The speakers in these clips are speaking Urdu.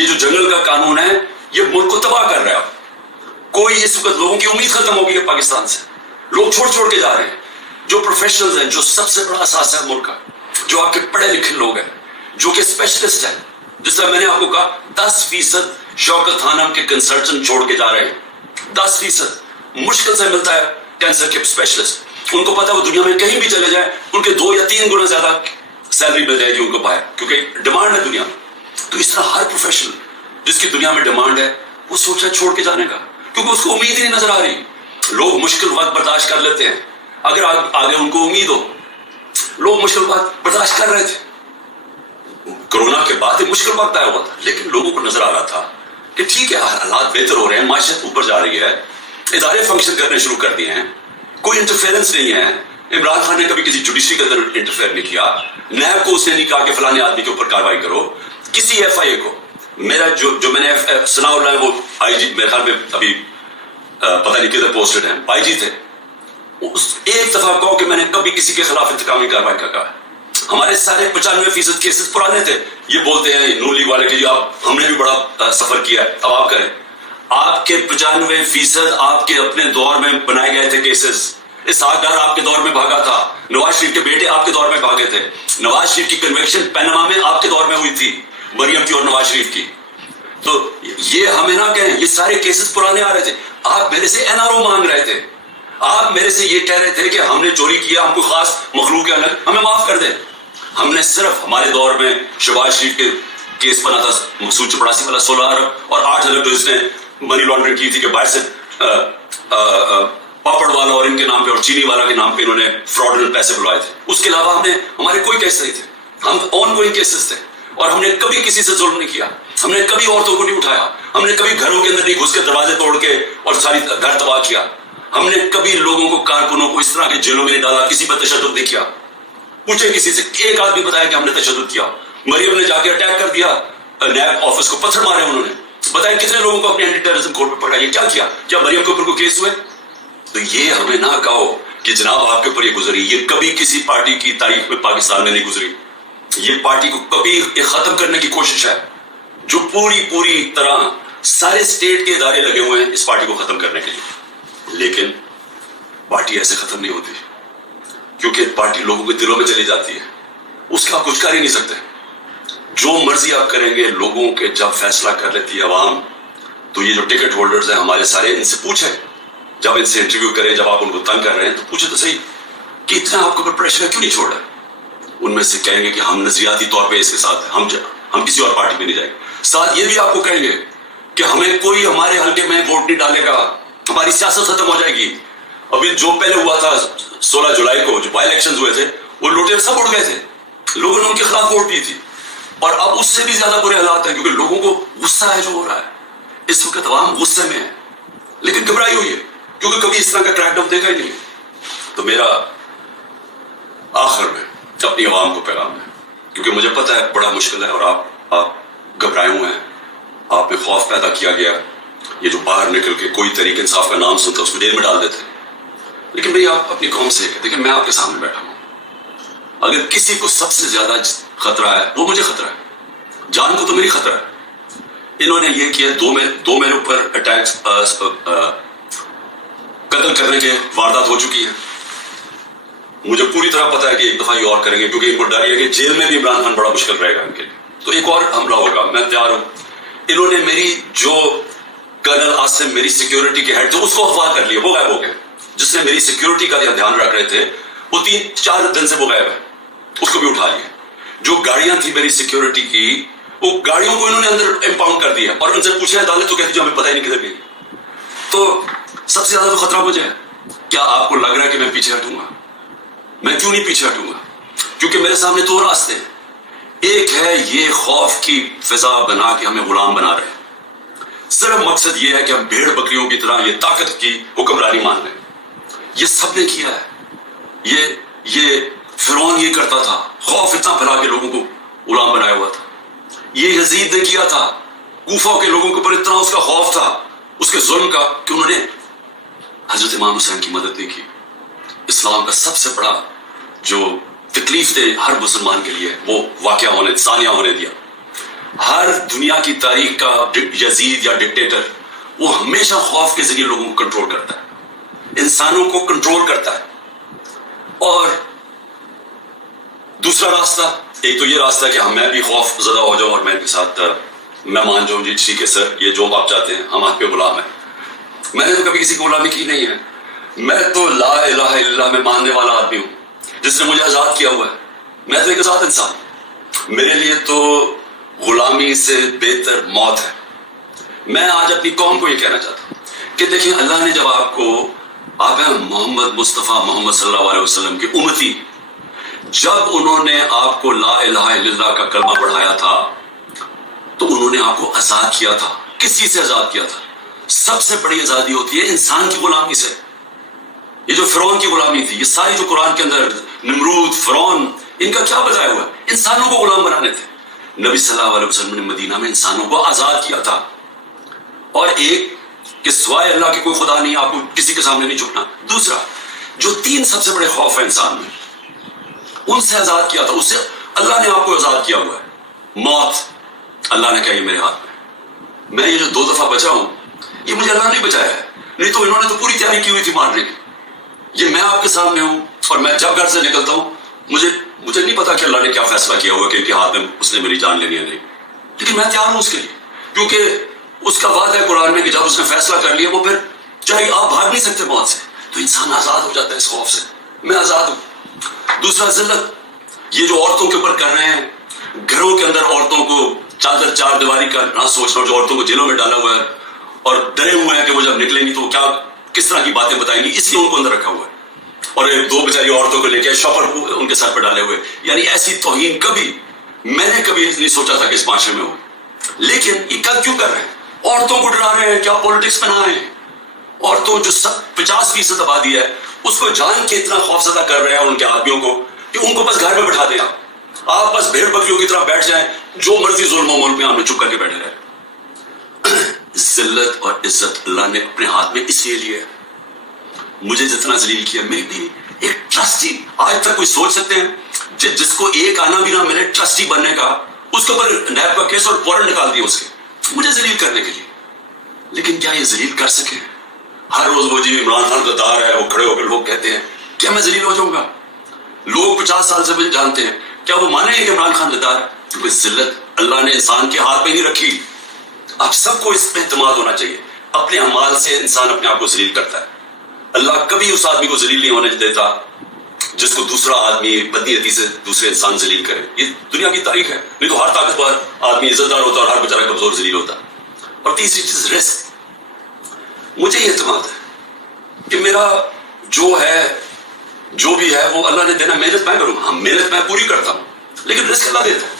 یہ جو جنگل کا قانون ہے یہ ملک کو تباہ کر رہا ہے. کوئی اس وقت لوگوں کی امید ختم ہو گئی ہے پاکستان سے. لوگ چھوڑ کے جا رہے ہیں. جو پروفیشنلز ہیں, جو سب سے بڑا اثاثہ ہے ملک کا, جو آپ کے پڑھے لکھے لوگ ہیں, جو کہ اسپیشلسٹ ہیں, جس طرح میں نے آپ کو کہا 10% شوکت خانم کے کنسلٹنٹ چھوڑ کے جا رہے ہیں. 10% مشکل سے ملتا ہے کینسر کے اسپیشلسٹ. ان کو پتا وہ دنیا میں کہیں بھی چلے جائیں ان کے 2 یا 3 گنا زیادہ سیلری مل جائے گی ان کو باہر, کیونکہ ڈیمانڈ ہے دنیا میں. تو اس طرح ہر پروفیشنل جس کی دنیا میں ڈیمانڈ ہے وہ سوچ رہا ہے چھوڑ کے جانے کا, کیونکہ اس کو امید ہی نہیں نظر آ رہی. لوگ مشکل وقت برداشت کر لیتے ہیں اگر آگے ان کو امید ہو. لوگ مشکل وقت برداشت کر رہے تھے. کورونا کے بعد مشکل وقت آیا ہوا تھا, لیکن لوگوں کو نظر آ رہا تھا کہ ٹھیک ہے حالات بہتر ہو رہے ہیں, معیشت اوپر جا رہی ہے, ادارے فنکشن کرنے شروع کر دیے ہیں, کوئی انٹرفیئرنس نہیں ہے. عمران خان نے کبھی کسی جوڈیشری کے اندر انٹرفیئر نہیں کیا. نیب کو اس نے نہیں کہا کہ فلانے آدمی کے اوپر کاروائی کرو. کسی ایف آئی اے کو, میرا جو میں نے ثناء اللہ ہے وہ آئی جی میرے خیال میں ابھی پتہ نہیں کدھر پوسٹڈ ہیں, آئی جی تھے. ایک دفعہ کہو کہ میں نے کبھی کسی کے خلاف انتقامی کاروائی کا کہا. ہمارے سارے 95% کیسز پرانے تھے. یہ بولتے ہیں نون لیگ والے کہ ہم نے بھی بڑا سفر کیا ہے, اب آپ کریں. آپ کے 95% آپ کے اپنے دور میں بنائے گئے تھے کیسز. اسحاق ڈار آپ کے دور میں بھاگا تھا, نواز شریف کے بیٹے آپ کے دور میں بھاگے تھے. نواز شریف کی کنویکشن پیناما میں آپ کے دور میں ہوئی تھی, مریم کی اور نواز شریف کی. تو یہ ہمیں نہ کہیں, یہ سارے کیسز پرانے آ رہے تھے. آپ میرے سے این آر او مانگ رہے تھے, آپ میرے سے یہ کہہ رہے تھے کہ ہم نے چوری کیا, ہم کو خاص مخلوق ہے الگ, ہمیں معاف کر دیں. ہم نے صرف ہمارے دور میں شہباز شریف کے کیس بنا تھا مقصود چپڑاسی والا 16 ارب اور 8 ارب جو اس نے منی لانڈرنگ کی تھی کہ باہر سے پاپڑ والا اور ان کے نام پہ اور چینی والا کے نام پہ انہوں نے فراڈ پیسے بلوائے تھے. اس کے علاوہ ہمارے کوئی کیس نہیں تھے. ہم آن گوئنگ کیسز تھے اور ہم نے کبھی کسی سے ظلم نہیں کیا. ہم نے کبھی عورتوں کو نہیں اٹھایا. ہم نے کبھی گھروں کے اندر نہیں گھس کے دروازے توڑ کے اور ساری گھر تباہ کیا. ہم نے کبھی لوگوں کو, کارکنوں کو اس طرح کے جیلوں میں نہیں ڈالا, کسی پر تشدد نہیں کیا. پوچھے کسی سے, ایک آدمی بتایا کہ ہم نے تشدد کیا. مریم نے جا کے اٹیک کر دیا نیب آفس کو, پتھر مارے انہوں نے. بتائیں کتنے لوگوں کو اپنے اینٹی ٹیررزم کورٹ پہ پکڑا, یہ کیا مریم کے اوپر کوئی کیس ہوئے؟ تو یہ ہمیں نہ کہو کہ جناب آپ کے اوپر یہ گزری. یہ کبھی کسی پارٹی کی تاریخ میں پاکستان میں نہیں گزری. یہ پارٹی کو کبھی ختم کرنے کی کوشش ہے, جو پوری طرح سارے اسٹیٹ کے ادارے لگے ہوئے ہیں اس پارٹی کو ختم کرنے کے لیے. لیکن پارٹی ایسے ختم نہیں ہوتی, کیونکہ پارٹی لوگوں کے دلوں میں چلی جاتی ہے. اس کا آپ کچھ کر ہی نہیں سکتے. جو مرضی آپ کریں گے, لوگوں کے جب فیصلہ کر لیتی ہے عوام, تو یہ جو ٹکٹ ہولڈرز ہیں ہمارے سارے, ان سے پوچھیں, جب ان سے انٹرویو کریں, جب آپ ان کو تنگ کر رہے ہیں تو پوچھیں تو صحیح کہ اتنا آپ کو پریشر ہے, کیوں نہیں چھوڑ رہے. ان میں سے کہیں گے کہ ہم نظریاتی طور پہ اس کے ساتھ ہم کسی اور پارٹی میں نہیں جائیں گے. ساتھ یہ بھی آپ کو کہیں گے کہ ہمیں کوئی ہمارے حلقے میں ووٹ نہیں ڈالے گا, ہماری سیاست ختم ہو جائے گی. ابھی جو پہلے ہوا تھا 16 جولائی کو جو بائی الیکشنز ہوئے تھے, وہ لوٹے سب اڑ گئے تھے, لوگوں نے ان کے خلاف ووٹ دی تھی. اور اب اس سے بھی زیادہ برے حالات ہیں, کیونکہ لوگوں کو غصہ ہے جو ہو رہا ہے. اس وقت عوام غصے میں ہے, لیکن گھبرائی ہوئی ہے, کیونکہ کبھی اس طرح کا کریک ڈاؤن دیکھا ہی نہیں. تو میرا آخر میں اپنی عوام کو پیغام ہے, کیونکہ مجھے پتا ہے بڑا مشکل ہے اور آپ گھبرائے ہوئے ہیں, آپ میں خوف پیدا کیا گیا. یہ جو باہر نکل کے کوئی طریق انصاف کا نام سنتا اس کو جیل میں ڈال دیتے. لیکن بھئی آپ اپنی قوم سے دیکھیں, میں آپ کے سامنے بیٹھا ہوں. اگر کسی کو سب سے زیادہ خطرہ ہے وہ مجھے خطرہ ہے, جان کو تو میری خطرہ ہے. انہوں نے یہ کیا, دو میرے اوپر اٹیکس, قتل کرنے کے واردات ہو چکی ہے. مجھے پوری طرح پتا ہے کہ ایک دفعہ یہ اور کریں گے, کیونکہ ان کو ڈر ہے کہ جیل میں بھی عمران خان بڑا مشکل رہے گا ان کے لیے. تو ایک اور حملہ ہوگا, میں تیار ہوں. انہوں نے میری جو کرنل عاصم میری سیکیورٹی کے ہیڈ تھے اس کو اغوا کر لیا, وہ غائب ہو گئے. جس نے میری سیکیورٹی کا دھیان رکھ رہے تھے وہ 3-4 دن سے وہ غائب ہے, اس کو بھی اٹھا لیا. جو گاڑیاں تھی میری سیکیورٹی کی, وہ گاڑیوں کو انہوں نے اندر امپاؤنڈ کر دیا, اور ان سے پوچھا عدالت تو کہتی جو ہمیں پتہ ہی نہیں کدھر گئی. تو سب سے زیادہ تو خطرہ مجھے ہے. کیا آپ کو لگ رہا ہے کہ میں پیچھے ہٹوں گا؟ میں کیوں نہیں پیچھے ہٹوں گا؟ کیونکہ میرے سامنے 2 راستے ہیں. ایک ہے یہ خوف کی فضا بنا کے ہمیں غلام بنا رہے ہیں. صرف مقصد یہ ہے کہ ہم بھیڑ بکریوں کی طرح یہ طاقت کی حکمرانی مان لیں. یہ سب نے کیا ہے. یہ فرعون یہ کرتا تھا, خوف اتنا پھیلا کے لوگوں کو غلام بنایا ہوا تھا. یہ یزید نے کیا تھا, کوفہ کے لوگوں کے اوپر اتنا اس کا خوف تھا اس کے ظلم کا کہ انہوں نے حضرت امام حسین کی مدد نہیں کی. اسلام کا سب سے بڑا جو تکلیف تھے ہر مسلمان کے لیے وہ واقعہ ثانیہ ہونے دیا. ہر دنیا کی تاریخ کا یزید یا ڈکٹیٹر وہ ہمیشہ خوف کے ذریعے لوگوں کو کنٹرول کرتا ہے، انسانوں کو کنٹرول کرتا ہے۔ اور دوسرا راستہ، ایک تو یہ راستہ کہ میں بھی خوف زدہ ہو جاؤں اور میں ان کے ساتھ میں مان جاؤں جی ٹھیک ہے سر یہ جو آپ چاہتے ہیں ہم آپ کے غلام ہیں۔ میں نے تو کبھی کسی کو غلامی کی نہیں ہے، میں تو لا الہ الا اللہ میں ماننے والا آدمی ہوں جس نے مجھے آزاد کیا ہوا ہے، میں تو ایک آزاد انسان، میرے لیے تو غلامی سے بہتر موت ہے۔ میں آج اپنی قوم کو یہ کہنا چاہتا ہوں کہ دیکھیں اللہ نے جب آپ ہیں محمد مصطفیٰ محمد صلی اللہ علیہ وسلم کی امتی، جب انہوں نے آپ کو لا الہ الا اللہ کا کلمہ پڑھایا تھا تو انہوں نے آپ کو آزاد کیا تھا۔ کس چیز سے آزاد کیا تھا؟ سب سے بڑی آزادی ہوتی ہے انسان کی غلامی سے۔ یہ جو فرعون کی غلامی تھی، یہ ساری جو قرآن کے اندر نمرود فرعون ان کا کیا بتایا ہوا ہے؟ انسانوں کو غلام بنانے تھے۔ نبی صلی اللہ علیہ وسلم نے مدینہ میں انسانوں کو آزاد کیا تھا، اور ایک کہ سوائے اللہ کے کوئی خدا نہیں، آپ کو کسی کے سامنے نہیں جھکنا۔ دوسرا جو تین سب سے بڑے خوف ہیں انسان میں، ان سے آزاد کیا تھا، اس سے اللہ نے آپ کو آزاد کیا ہوا ہے۔ موت اللہ نے کہا یہ میرے ہاتھ میں یہ جو 2 دفعہ بچا ہوں یہ مجھے اللہ نے بچایا ہے، نہیں تو انہوں نے تو پوری تیاری کی ہوئی تھی مارنے کی۔ یہ میں آپ کے سامنے ہوں، اور میں جب گھر سے نکلتا ہوں مجھے نہیں پتا کہ اللہ نے کیا فیصلہ کیا ہوا کہ ان کے ہاتھ میں اس نے میری جان لینی ہے نہیں، لیکن میں تیار ہوں اس کے لیے، کیونکہ اس کا وعدہ ہے قرآن میں کہ جب اس نے فیصلہ کر لیا وہ پھر چاہے آپ بھاگ نہیں سکتے موت سے، تو انسان آزاد ہو جاتا ہے اس خوف سے، میں آزاد ہوں۔ دوسرا ذلت، یہ جو عورتوں کے اوپر کر رہے ہیں، گھروں کے اندر عورتوں کو چادر چار دیواری کا نہ سوچنا، جو عورتوں کو جیلوں میں ڈالا ہوا ہے اور ڈرے ہوئے ہیں کہ وہ جب نکلیں گی تو کیا کس طرح کی باتیں بتائیں گی، اس لیے ان کو اندر رکھا ہوا ہے، اور 2 بیچاری عورتوں کو لے کے شوپر ان کے سر پہ ڈالے ہوئے، یعنی ایسی توہین کبھی میں نے کبھی نہیں سوچا تھا کہ اس معاشرے میں ہو، لیکن یہ کل کیوں کر رہے ہیں؟ عورتوں کو ڈرا رہے ہیں، کیا پولیٹکس بنا رہے ہیں؟ عورتوں جو 50% آبادی ہے اس کو جان کے اتنا خوفزدہ کر رہے ہیں ان کے آدمیوں کو کہ ان کو بس گھر میں بٹھا دیں، آپ بس بھیڑ بکریوں کی طرح بیٹھ جائیں، جو مرضی ظلم و ملک میں آپ نے چپ کر کے بیٹھے رہے۔ ذلت اور عزت اللہ نے اپنے ہاتھ میں اس لیے لیا ہے، مجھے جتنا ذلیل کیا، میں بھی ایک ٹرسٹی، آج تک کوئی سوچ سکتے ہیں جس کو ایک آنا بھی نہ ملے ٹرسٹی بننے کا، اس کے اوپر نیب کا کیس اور وارنٹ نکال دیا اس کے، مجھے ذلیل کرنے کے لیے، لیکن کیا یہ ذلیل کر سکے؟ ہر روز وہ جی عمران خان غدار ہے، وہ کھڑے ہو کے لوگ کہتے ہیں، کیا میں ذلیل ہو جاؤں گا؟ لوگ 50 سال سے مجھے جانتے ہیں، کیا وہ مانیں گے کہ عمران خان غدار ہے؟ کیونکہ ذلت اللہ نے انسان کے ہاتھ میں نہیں رکھی۔ آپ سب کو اس پہ اعتماد ہونا چاہیے، اپنے اعمال سے انسان اپنے آپ کو ذلیل کرتا ہے، اللہ کبھی اس آدمی کو ذلیل نہیں ہونے دیتا جس کو دوسرا آدمی بدنیتی سے دوسرے انسان ذلیل کرے، یہ دنیا کی تاریخ ہے، نہیں تو ہر طاقتور آدمی عزت دار ہوتا اور ہر بیچارہ کمزور ذلیل ہوتا۔ اور تیسری چیز رزق، مجھے یہ اعتماد ہے کہ میرا جو ہے جو بھی ہے وہ اللہ نے دینا، محنت میں کروں گا، محنت میں پوری کرتا ہوں، لیکن رزق اللہ دیتا ہے۔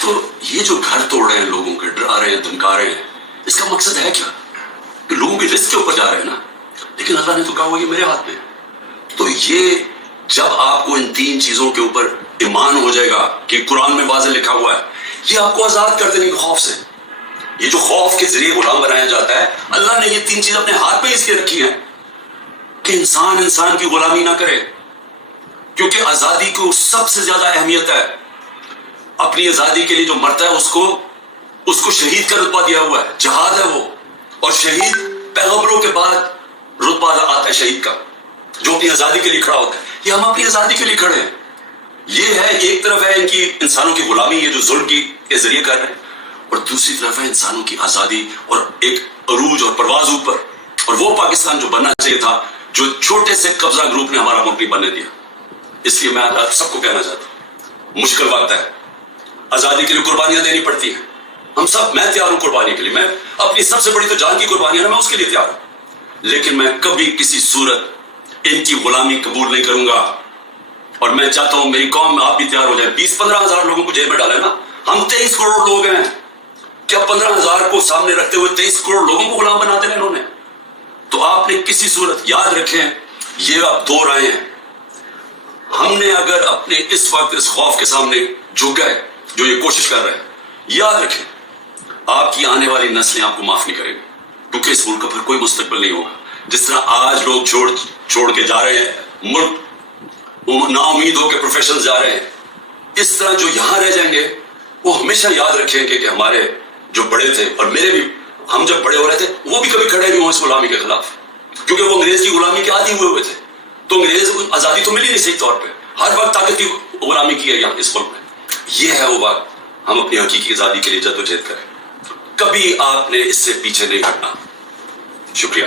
تو یہ جو گھر توڑ رہے ہیں لوگوں کے، ڈرا رہے ہیں دھمکا رہے ہیں، اس کا مقصد ہے کیا؟ کہ لوگوں کے رزق کے اوپر جا رہے ہیں نا، لیکن اللہ نے تو کہا ہوا یہ میرے ہاتھ میں ہے۔ تو یہ جب آپ کو ان 3 چیزوں کے اوپر ایمان ہو جائے گا کہ قرآن میں واضح لکھا ہوا ہے، یہ آپ کو آزاد کر دینے کے خوف سے، یہ جو خوف کے ذریعے غلام بنایا جاتا ہے، اللہ نے یہ 3 چیز اپنے ہاتھ میں اس لیے رکھی ہیں کہ انسان کی غلامی نہ کرے، کیونکہ آزادی کو سب سے زیادہ اہمیت ہے، اپنی آزادی کے لیے جو مرتا ہے اس کو شہید کا رتبہ دیا ہوا ہے، جہاد ہے وہ، اور شہید پیغمبروں کے بعد رتبہ آتا ہے شہید کا، جو اپنی آزادی کے لیے کھڑا ہوتا ہے۔ یہ ہم اپنی آزادی کے لیے کھڑے ہیں، یہ ہے ایک طرف ہے ان کی انسانوں کی غلامی، یہ جو ظلم کے ذریعے کر رہے ہیں، اور دوسری طرف ہے انسانوں کی آزادی اور ایک عروج اور پرواز اوپر، اور وہ پاکستان جو بننا چاہیے تھا، جو چھوٹے سے قبضہ گروپ نے ہمارا ملک بننے دیا۔ اس لیے میں آپ سب کو کہنا چاہتا ہوں، مشکل وقت ہے، آزادی کے لیے قربانیاں دینی پڑتی ہیں، ہم سب، میں تیار ہوں قربانی کے لیے، میں اپنی سب سے بڑی تو جان کی قربانی ہے، میں اس کے لیے تیار ہوں، لیکن میں کبھی کسی صورت ان کی غلامی قبول نہیں کروں گا۔ اور میں چاہتا ہوں میری قوم، آپ بھی تیار ہو جائیں۔ 20-15 ہزار لوگوں کو جیل میں ڈالے نا، ہم 23 کروڑ لوگ ہیں، کیا 15 ہزار کو سامنے رکھتے ہوئے 23 کروڑ لوگوں کو غلام بنا دینا انہوں نے؟ تو آپ نے کسی صورت یاد رکھیں، یہ اب 2 رائے ہیں، ہم نے اگر اپنے اس وقت اس خوف کے سامنے جھک گئے، جو یہ کوشش کر رہے ہیں، یاد رکھیں آپ کی آنے والی نسلیں آپ کو معاف نہیں کریں گی، کیونکہ اس ملک کا پھر کوئی مستقبل نہیں ہوگا۔ جس طرح آج لوگ چھوڑ کے جا رہے ہیں ملک، نا امید ہو کے پروفیشن جا رہے ہیں، اس طرح جو یہاں رہ جائیں گے وہ ہمیشہ یاد رکھیں کہ ہمارے جو بڑے تھے اور میرے بھی، ہم جب بڑے ہو رہے تھے وہ بھی کبھی کھڑے نہیں ہوئے اس غلامی کے خلاف، کیونکہ وہ انگریز کی غلامی کے عادی ہوئے تھے. تو انگریز کو آزادی تو ملی نہیں صحیح طور پہ، ہر وقت طاقت کی غلامی کی ہے یہاں اس ملک میں. یہ ہے وہ بات، ہم اپنی حقیقی آزادی کے لیے جدوجہد کریں. کبھی آپ نے اس سے پیچھے نہیں ہٹنا. شکریہ.